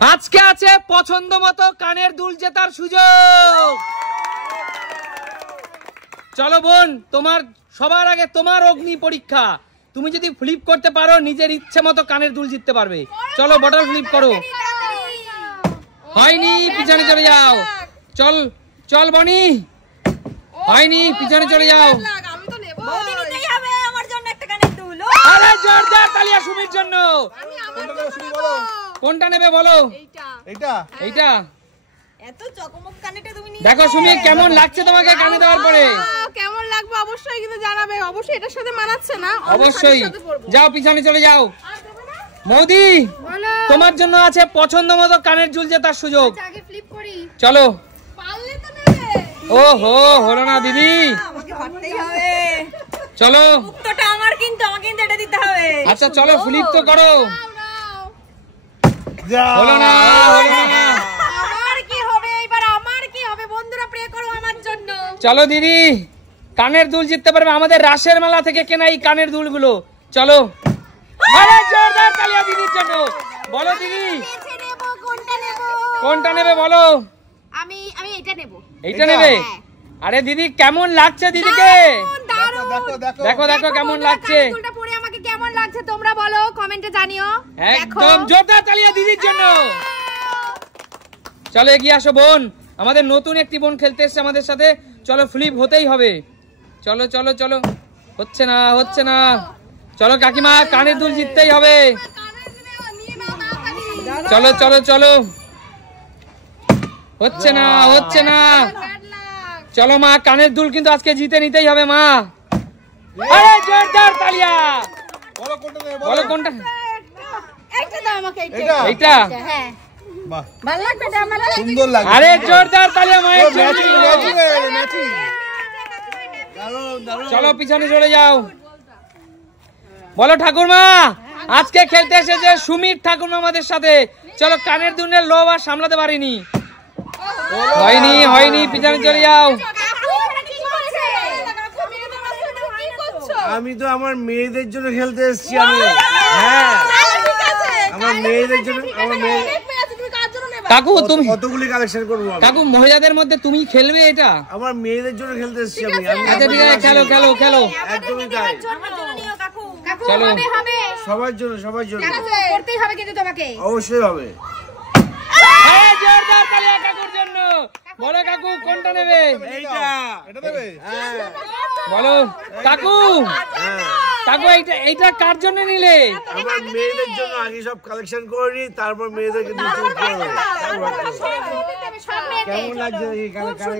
আজকে আছে পছন্দ মতো কানের দুল জেতার সুযোগ। চলো বোন, তোমার সবার আগে তোমার অগ্নি পরীক্ষা। তুমি যদি ফ্লিপ করতে পারো নিজের ইচ্ছে মতো কানের দুল জিততে পারবে। চলো বটল ফ্লিপ করো। হয়নি, পিছনে চলে যাও। চল চল বনি, হয়নি, পিছনে চলে যাও। আরে জোরদার তালিয়া সুমির জন্য। কোনটা নেবে বলো? এইটা। এইটা এত চকমক কানেটা তুমি নিয়ে দেখো সুমি, কেমন লাগছে তোমাকে কানে দেওয়ার পরে? কেমন লাগবে অবশ্যই কিন্তু জানাবে। অবশ্যই এটার সাথে মানাচ্ছে না, অবশ্যই। যাও পিছনে চলে যাও। মৌদি, তোমার জন্য আছে পছন্দ মতো কানের দুল জেতার সুযোগ। আগে ফ্লিপ করি। চলো। পারলে তো নেবে। ওহো, হলো না দিদি। আমাকে হাঁটতেই হবে। চলো। উত্তরটা আমার, কিন্তু আমাকে কিন্তু এটা দিতে হবে। আচ্ছা চলো ফ্লিপ তো করো। হলো না, হলো না। আমার কি হবে এবার? আমার কি হবে? বন্ধুরা প্রে করো আমার জন্য। চলো দিদি, কানের দুল জিততে পারবে আমাদের রাসের মেলা থেকে কেনা এই কানের দুলগুলো। চলো। আরে জোরদার তালিয়া দিদির জন্য। বলো দিদি কোনটা নেবে বলো? আমি এটা নেব। এইটা নেবে? আরে দিদি কেমন লাগছে দিদিকে? দেখো দেখো কেমন লাগছে। দুলটা পরে আমাকে কেমন লাগছে তোমরা বলো, কমেন্টে জানিও। একদম জোরদার তালিয়া দিদির জন্য। চলো এগিয়ে আসো বোন, আমাদের নতুন একটি বোন খেলতে এসেছে আমাদের সাথে। চলো ফ্লিপ হতেই হবে। চলো চলো চলো। হচ্ছে না, হচ্ছে না। চলো কাকিমা, কানের দুল জিততেই হবে। চলো চলো চলো। হচ্ছে না, হচ্ছে না। চলো মা, কানের দুল কিন্তু আজকে জিতে নিতেই হবে মা। আরে জোরদার তালিয়া। বলো কোনটা নেবে? বলো কোনটা? এইটা দাও আমাকে। এইটা? হ্যাঁ বাহ, ভালো লাগবে এটা আমার, সুন্দর লাগছে। আরে জোরদার তালিয়া মায়ের জন্য। চলো পিছনে চলে যাও। বলো ঠাকুরমা, আজকে খেলতে এসেছে সুমির ঠাকুরমা আমাদের সাথে। চলো, কানের দুলের লোভ আর সামলাতে পারিনি। হয়নি, হয়নি, পিছনে চলে যাও। আমি তো আমার মেয়েদের জন্য খেলতে এসেছি। আমি হ্যাঁ, আমার মেয়েদের জন্য। আমার মেয়ে কাকু তুমি কতগুলি কালেকশন করবো? কাকু মহিলাদের মধ্যে তুমি খেলবে এটা? আমার মেয়েদের জন্য খেলতে এসেছি আমি। আচ্ছা ঠিক আছে, খেলো খেলো খেলো। একদমই তাই। চলো সবার জন্য, সবার জন্য করতেই হবে কিন্তু তোমাকে। অবশ্যই হবে। আরে জোরদার তালিয়া কাকুর জন্য। বলো কাকু কোনটা নেবে? এইটা। এটা নেবে? হ্যাঁ। বলো কাকু। কাকু এইটা কার জন্য নিলে? আমার মেয়েদের জন্য আগে সব কালেকশন করে নি, তারপর মেয়েদেরকে দিয়ে চুপ করবো। কেমন লাগছে?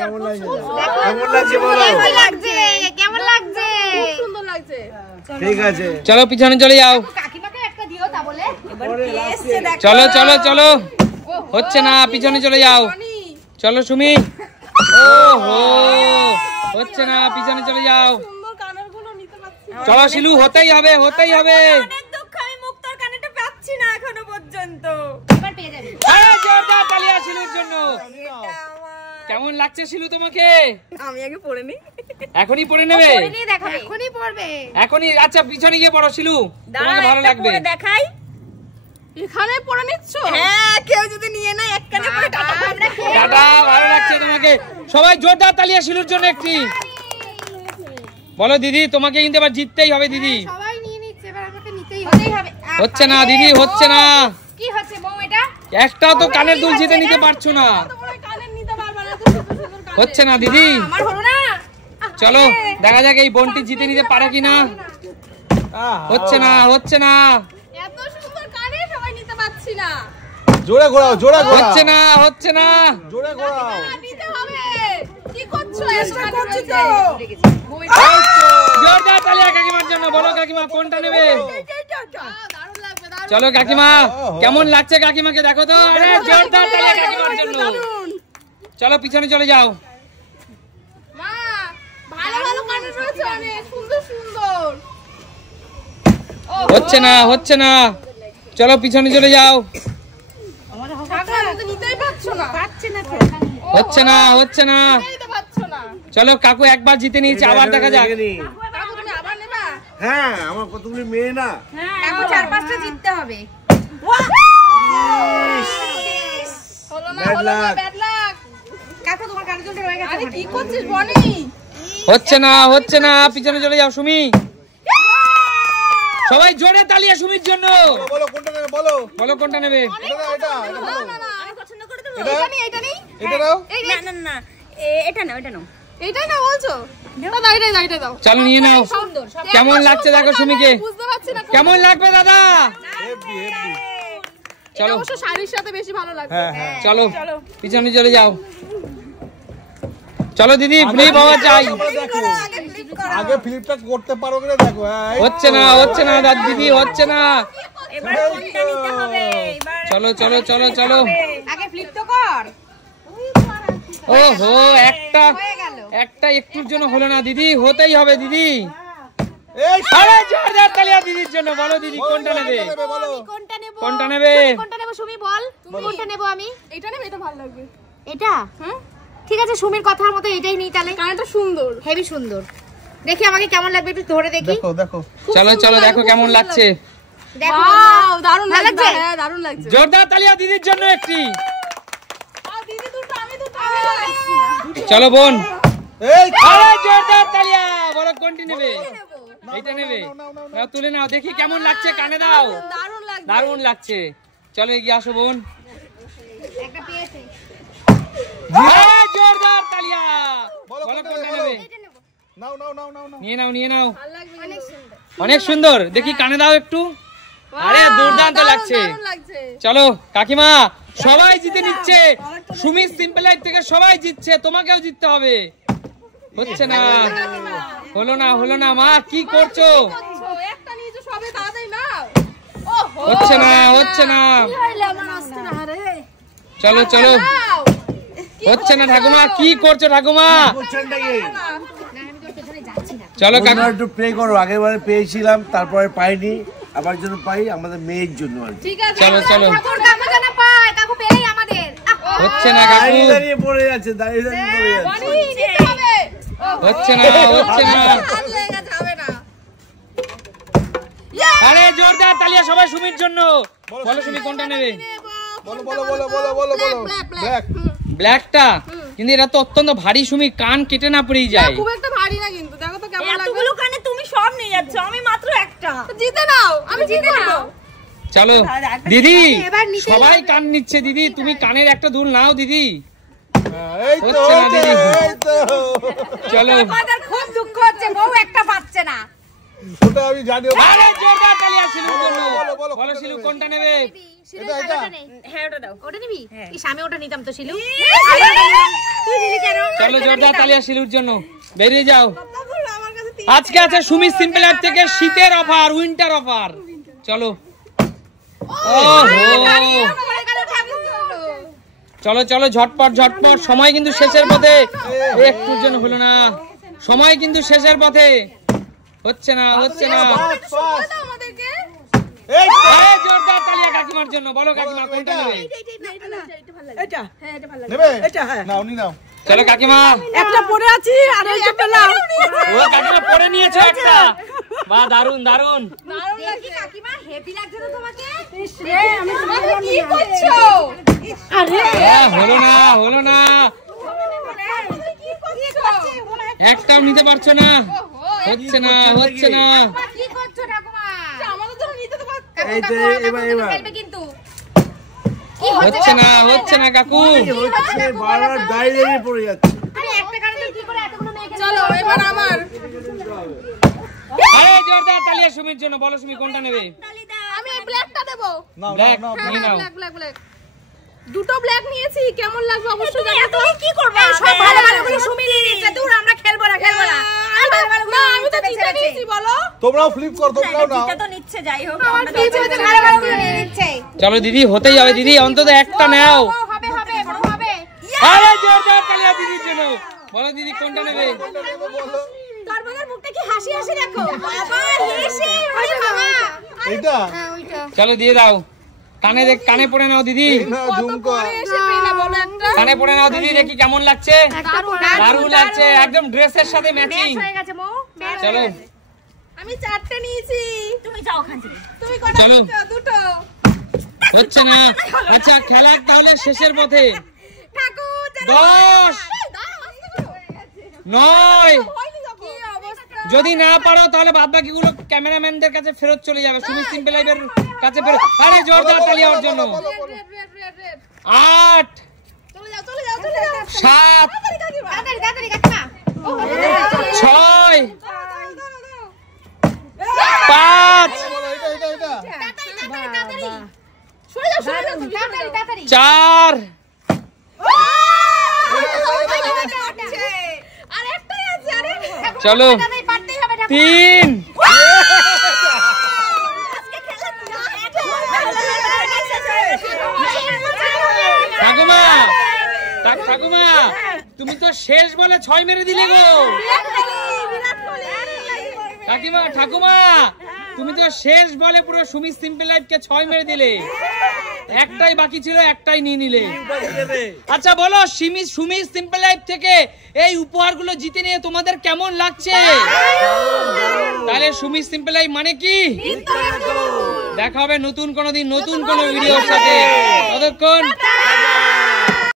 কেমন লাগছে? কেমন লাগছে বলো? কেমন লাগছে? কেমন লাগছে? খুব সুন্দর লাগছে। ঠিক আছে, চলো পিছনে চলে যাও। কাকিমাকে একটা দিও তা বলে। এবার এসে দেখো। চলো চলো চলো। হচ্ছে না, পিছনে চলে যাও। চলো সুমি। ওহো, হচ্ছে না, পিছনে চলে যাও। সুন্দর কানেরগুলো নিতে পারছি। চলো শিলু, হতেই হবে, হতেই হবে। কানের দুঃখ, আমি মুক্তার কানেরটা পাচ্ছি না এখনো পর্যন্ত। এবার পেয়ে যাবি। আরে জোরদার তালিয়া শিলুর জন্য। কেমন লাগছে শিলু তোমাকে? আমি আগে পড়ে নি। এখনই পড়ে নেবে? পড়ে নিয়ে দেখাবে। এখনই পড়বে। এখনই? আচ্ছা পিছনে গিয়ে পড়ো শিলু, তোমাকে ভালো লাগবে। পড়ে দেখাই। এখানে পড়ে নিচ্ছো? হ্যাঁ, কেউ যদি নিয়ে না এক কানে পড়ে টাটা। আমরা টাটা, ভালো লাগছে তোমাকে। সবাই জোরদার তালিয়া শিলুর জন্য একটি। বলো দিদি, তোমাকে কিন্তু এবার জিততেই হবে দিদি। সবাই নিয়ে নিচ্ছে, এবার আমাকে নিতেই হবে। হচ্ছে না দিদি, হচ্ছে না। কি হচ্ছে বউ এটা? একটাও তো কানের দুল জিতে নিতে পারছো না। তোমরা কানের নিতে পারবে না, তো সুন্দর সুন্দর কানের। হচ্ছে না দিদি। আমার হলো না। চলো দেখা যাক এই বোনটি জিতে নিতে পারে কিনা। হচ্ছে না, হচ্ছে না। এত সুন্দর কানে সবাই নিতে পারছি না। জোরে ঘোরাও, জোরে ঘোরাও। হচ্ছে না, হচ্ছে না। জোরে ঘোরাও। নিতে হবে। কি করছো? চেষ্টা করছি তো। জোরদার তালিয়া কাকিমার জন্য। বলো কাকিমা কোনটা নেবে? দারুণ লাগবে, দারুণ। চলো কাকিমা, কেমন লাগছে কাকিমাকে দেখো তো। আরে জোরদার তালিয়া কাকিমার জন্য। চলো পিছনে চলে যাও। মা, ভালো ভালো কানে রয়েছে অনেক সুন্দর সুন্দর। হচ্ছে না, হচ্ছে না। চলো পিছনে চলে যাও। ঠাকুর, আমি তো নিতেই পারছো না। পাচ্ছে না তো। হচ্ছে না, হচ্ছে না। নিতে পারছো না। চলো কাকু একবার জিতে নিয়েছে, আবার দেখা যাক। কাকু, তুমি আবার নেবা? হ্যাঁ, আমার কতগুলি মেয়ে না। কাকু 4-5টা জিততে হবে। Bad luck. Bad luck. কাকু তোমার কানে দুলটা রয়ে গেছে। আরে কি করছিস বনি? হচ্ছে না পিছনে চলে যাও সুমি। সবাই জোরে তালিয়া সুমির জন্য। বলো কোনটা নেবে বলো। বলো কোনটা নেবে। এটা না আমি পছন্দ করে দেব। এটা নেই এটা নাও। না এটা নাও এইটাই না বলছো? দাদা এইটাই দাও। চলো নিয়ে নাও। সুন্দর। কেমন লাগছে দেখো সুমিকে। বুঝতে পারছি না কেমন লাগবে দাদা? Heavy heavy. চলো অবশ্য শাড়ির সাথে বেশি ভালো লাগবে। হ্যাঁ চলো পিছনে চলে যাও। চলো দিদি ফ্লিপ হওয়া চাই। আগে ফ্লিপটা করতে পারো কিনা দেখো। হচ্ছে না দাদা দিদি হচ্ছে না। এবার কোনটা নিতে হবে? চলো আগে ফ্লিপ তো কর। ওহো একটা একটুর জন্য হলো না দিদি, হতেই হবে দিদি। এই আরে জোরদার তালিয়া দিদির জন্য। বলো দিদি কোনটা নেবে। বলো। কোনটা নেবে। কোনটা নেব সুমি বল? কোনটা নেব আমি? এটা নেবে, এটা ভালো লাগবে। এটা? হ্যাঁ ঠিক আছে সুমির কথার মতো এটাই নিই তাহলে। কানেরটা সুন্দর। হেভি সুন্দর। দেখি আমাকে কেমন লাগবে একটু ধরে দেখি। দেখো। চলো দেখো কেমন লাগছে। দেখো ওয়াও দারুণ ভালো লাগছে। লাগছে? হ্যাঁ দারুণ লাগছে। জোরদার তালিয়া দিদির জন্য একটি। দিদি দুটো আমি দুটো। চলো বোন। এই আরে জোরদার তালিয়া। বলো কোনটি নেবে। এইটা নেবে। নাও তুলে নাও দেখি কেমন লাগছে, কানে দাও। দারুণ লাগছে। দারুণ লাগছে। চলো এগিয়ে আসো বোন। একটা পেয়েছি। আরে জোরদার তালিয়া। বলো কোনটা নেবে। নাও। নিয়ে নাও। ভালো লাগবে অনেক সুন্দর। অনেক সুন্দর। দেখি কানে দাও একটু। আরে দুর্দান্ত লাগছে। দারুণ লাগছে। চলো কাকিমা সবাই জিতে নিচ্ছে। সুমি সিম্পল লাইফ থেকে সবাই জিতছে, তোমাকেও জিততে হবে। হচ্ছে না হলো না মা কি করছো। একটা নিয়েছো সবে তাড়াতাড়ি নাও। ওহো হচ্ছে না চলো নাও। হচ্ছে না ঠাকুমা কি করছো ঠাকুমা। কোশ্চেনটা কি? চলো কাকু তোমরা একটু প্রে করো। আগেরবারে পেয়েছিলাম তারপরে পাইনি, আবার জন্য পাই আমাদের মেয়ের জন্য আর কি। ঠিক আছে। চলো ঠাকুর কাকু যেন পায়, কাকু পেলেই আমাদের। হচ্ছে না কাকু। দাঁড়িয়ে পড়ে যাচ্ছে দাঁড়িয়ে পড়ে যাচ্ছে। বনি নিতে হবে। হচ্ছে না হাত লেগে গেছে, হবে না। আরে জোরদার তালিয়া সবাই সুমির জন্য। বলো সুমি কোনটা নেবে। বলো ব্ল্যাক। ব্ল্যাকটা কিন্তু এটা তো অত্যন্ত ভারী সুমি, কান কেটে না পড়েই যায়। খুব একটা ভারী না কিন্তু। দেখো তো কেমন লাগবে। এতগুলো কানে তুমি সব নিয়ে যাচ্ছ, আমি মাত্র একটা। জিতে নাও, আমি জিতে নাও। চলো দিদি এবার নিতে সবাই কান নিচ্ছে দিদি, তুমি কানের একটা দুল নাও দিদি। এই তো হচ্ছে না দিদি। এই তো চলো আমাদের খুব দুঃখ হচ্ছে, বউ একটা পাচ্ছে না। ওটা আমি জানি। আরে জোরদার তালিয়া শিলুর জন্য। বলো, বলো শিলু কোনটা নেবে। এটা হ্যাঁ ওটা দাও। ওটা নিবি? ইস আমি ওটা নিতাম তো শিলু। তুই দিলি কেন? চলো জোরদার তালিয়া শিলুর জন্য বেরিয়ে যাও। আজকে আছে সুমি সিম্পল অ্যাপ থেকে শীতের অফার, উইন্টার অফার। চলো চলো ঝটপট সময় কিন্তু শেষের পথে। একটুর জন্য হলো না, সময় কিন্তু শেষের পথে। হচ্ছে না আমাদেরকে এই আরে জোরদার তালিয়া কাকিমার জন্য। বলো কাকিমা কোনটা নেবে। নেবে নাও নাও। চলো কাকিমা। একটা পড়ে আছি আর এই যে পেলাম। ও কাকিমা পরে নিয়েছো একটা। বাহ দারুন দারুণ লাগছে। কাকিমা হেভি লাগছে তো তোমাকে। তুমি কি করছো? হলো না কি করছো? একটাও নিতে পারছো না। হচ্ছে না কি করছো ঠাকুমা? আমাদের জন্য নিতে তো পারছো। এই তো এবার ফেলবে কিন্তু। হচ্ছে না কাকু। হচ্ছে বারবার দাঁড়িয়ে পড়ে যাচ্ছে। আরে একটা কারণে কি করে এতগুলো মেয়েকে। চলো এবার আমার। আরে জোরদার তালিয়া সুমির জন্য। বলো সুমি কোনটা নেবে। আমি এই ব্ল্যাকটা দেবো। ব্ল্যাক নিয়ে নাও। ব্ল্যাক দুটো ব্ল্যাক নিয়েছি, কেমন লাগবে অবশ্যই জানাও তো। কি করবা? সব ভালো ভালোগুলো সুমি নিয়ে নিচ্ছে। দূর আমরা খেলবো না। না আমি তো জিতে নিয়েছি। বলো তোমরাও ফ্লিপ করো, তোমরাও নাও। এটা তো নিচ্ছে, যাই হোক আমার আমরা পিছে দেখবো। ভালোগুলো নিয়ে নিচ্ছে। চলো দিদি হতেই হবে দিদি, অন্তত একটা নাও। হবে বড় হবে। আরে জোরদার তালিয়া দিদির জন্য। বলো দিদি কোনটা নেবে। দরবাজার মুখটা কি হাসি দেখো। বাবা হেসে ওরে বাবা। এইটা ওইটা। চলো দিয়ে দাও। কানে পড়ে নাও দিদি। না ঝুমকা। এসে পেলা বলো একটা। কানে পড়ে নাও দিদি, দেখি কেমন লাগছে। দারুণ লাগছে, একদম ড্রেসের সাথে ম্যাচিং। ম্যাচ হয়ে গেছে মো। চলো আমি চারটে নিয়েছি। তুমি যাও ওখান থেকে। তুমি কটা চলো। নিয়েছো? দুটো। হচ্ছে না। আচ্ছা খেলার তাহলে শেষের পথে। 10 9 যদি না পারো তাহলে বাদ বাকিগুলো ক্যামেরাম্যানদের কাছে ফেরত চলে যাবে, সুমিত সিম্পল লাইভের কাছে ফেরত। আরে জোরদার তালি ওর জন্য। 8 7 6 5 4 চলো 3 ঠাকুমা ঠাকুমা তুমি তো শেষ বলে 6 মেরে দিলে গো। কাকিমা ঠাকুমা তুমি তো শেষ বলে পুরো সুমিত সিম্পল লাইফকে 6 মেরে দিলে, একটাই বাকি ছিল, একটাই নিয়ে নিলে। আচ্ছা বলো সুমিত সিম্পল লাইফ থেকে এই উপহারগুলো জিতে নিয়ে তোমাদের কেমন লাগছে? তাহলে সুমিত সিম্পল লাইফ মানে কি? দেখা হবে নতুন কোনো দিন নতুন কোনো ভিডিওর সাথে। ততক্ষণ